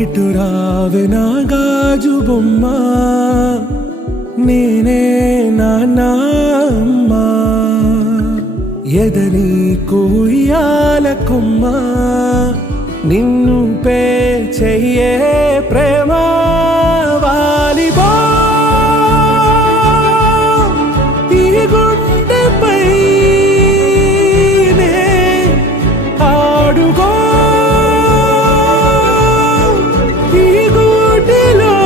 ఇటు రావే నా గాజు బొమ్మ, నేనే నాన్న అమ్మ, ఎదని కుయ్యాల కొమ్మ, నిన్ను పే చెయ్యే ప్రేమ వాలిబా ఈ గుండెపై ఆడుగో ఈ గుడిలోనే.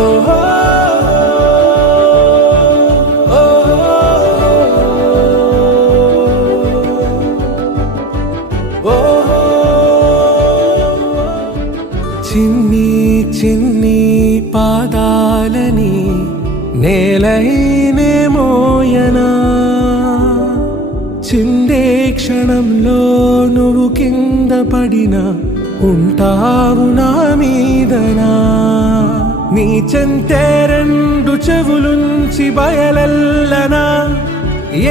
ఓహో చిన్ని చిన్ని పాదాలని నేలైనే మోయనా, చిందే క్షణంలో నువ్వు కింద పడినా ఉంటావు నా మీదనా, నీ చెంతే రెండు చెవులుంచి బయలెల్లనా,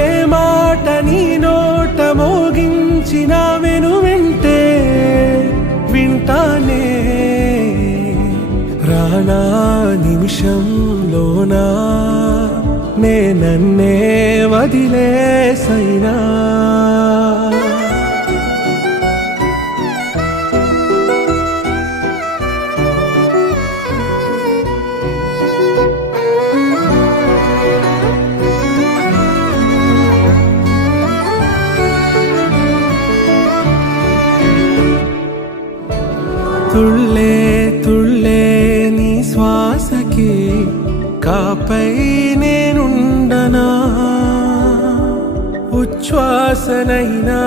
ఏ మాట నీ నోట మోగించిన వెను వింటే వింటానే, రానా నిమిషంలోనా నే నన్నే వదిలేసైనా. తుళ్ళే తుళ్ళే నీ శ్వాసకి కాపై నేనుండనా, ఉచ్ఛ్వాసనైనా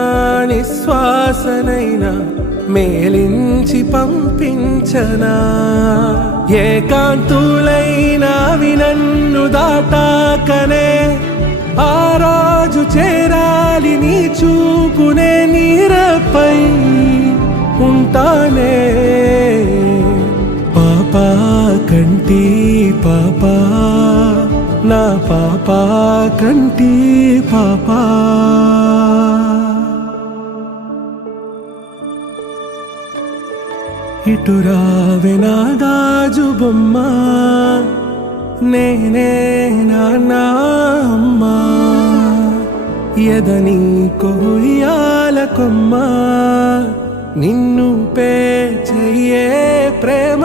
నిశ్వాసనైనా మేలించి పంపించనా, ఏకాంతులైనవి నన్ను దాటాకనే ఆ రోజు చేరాలి నీ చూపునే నీరపై ఉంటానే. పాపా కంటి పాపా నా పాపా కంటి పాపా. ఇటు రావే నా గాజు బొమ్మ, నేనే నాన్న అమ్మ, ఎదని కొయ్యాల కొమ్మ, నిన్ను పే చెయ్యే ప్రేమ